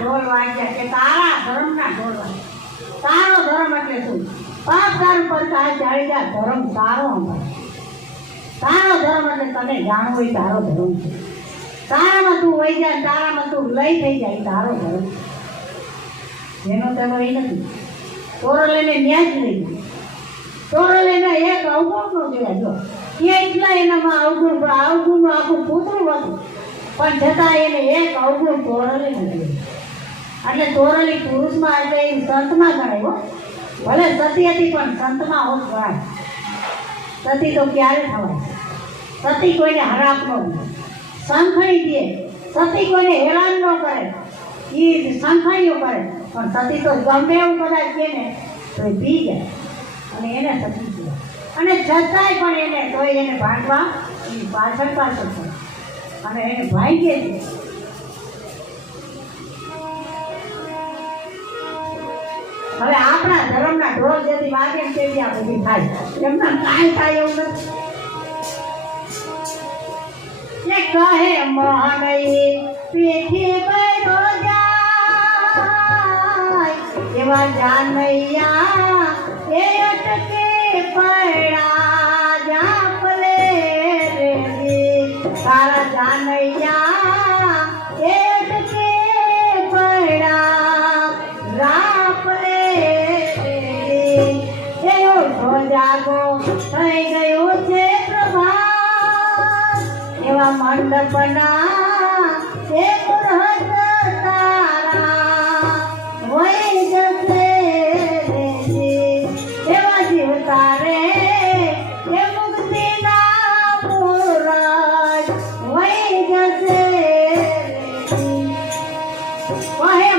ઢોલ વાગ્યા કે તારા ધર્મના ઢોલ વાગ્યા તારો ધર્મ એટલે શું? પાપ તારું પડતા ચાલી જા ધર્મ તારો તારો ધર્મ એટલે તને જાણવું એ તારો ધર્મ છે. તારામાં તું વહી જાય તારામાં તું લઈ થઈ જાય તારો ધર્મ જેનો તેનો એ નથી. તોરો લઈને જ લઈ જાય તોરો લઈને એક અવગુણ નો જોયા, જો. એ એટલા એનામાં અવગુણ અવગુણનું આખું પૂતળું હતું. પણ છતાં એને એક અવગુણ તોરલે નથી. એટલે તોરલી પુરુષમાં એટલે એ સંતમાં ગણાય હો. ભલે સતી હતી પણ સંતમાં હોત ગણાય સતી તો ક્યારે થવાય? સતી કોઈને હરાપ ન દે સંખણી દે. સતી કોઈને હેરાન ન કરે. એ સંખણીઓ કરે. પણ સતી તો ગમે એવું કદાચ કે ને, તો એ પી જાય. અને એને સતી કહેવાય અને છતાંય પણ એને તોય એને ભાંડવા પાછળ પાછળ અને એને ભાંગે છે. હવે આપણા ધર્મના ઢોલ જેથી વાગે ને તેથી આ બધી થાય. એમના કાંઈ થાય એવું નથી. કહે મોહનઈ પીઠી પર એવા જાનૈયા એ અટકે પડ્યા. જાપલે રે તારા જાનૈયા મંડપના એ પુરહત તારા વહી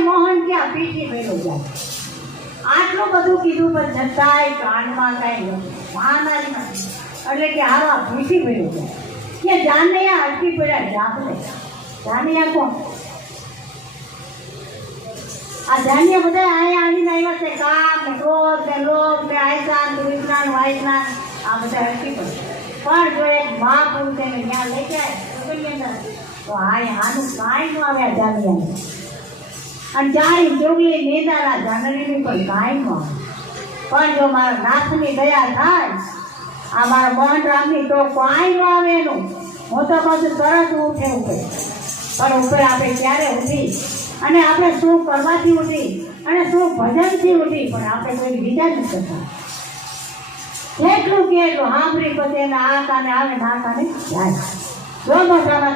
મોહન ક્યાં પીઠી ભેગો જાય આટલું બધું કીધું પણ છતાંય કાનમાં કાંઈ નથી માના એટલે કે આવા ભૂસી જાય કે જાનૈયા અટકી પડ્યા જાપલે જાનૈયા કોણ? આ જાનિયા બધા અહીંયા આવીને આવ્યા છે. કામ ક્રોધ ને લોભ, ને આયસાન વિજ્ઞાન વાયજ્ઞાન આ બધા અટકી પડે. પણ જો એક મહાપુરુષ એને ત્યાં લઈ જાય તો આ આનું કાંઈ ન આવ્યા આ અને ચારી ચોગલી નિંદાના જાનરીની પણ કાંઈ ન પણ જો મારા નાથની દયા થાય આ મારા મન રાખી તો કાંઈ ન આવે એનું હું તો પાછું તરત ઉઠે ઉઠે. પણ ઉપર આપણે ક્યારે ઉઠી? અને આપણે શું કરવાથી ઉઠી? અને શું ભજનથી ઉઠી? પણ આપણે કોઈ વિચાર કરતા. કેટલું કેટલું સાંભળી પછી એને આ કાને આવે ને આ કાને જાય જો મોટામાં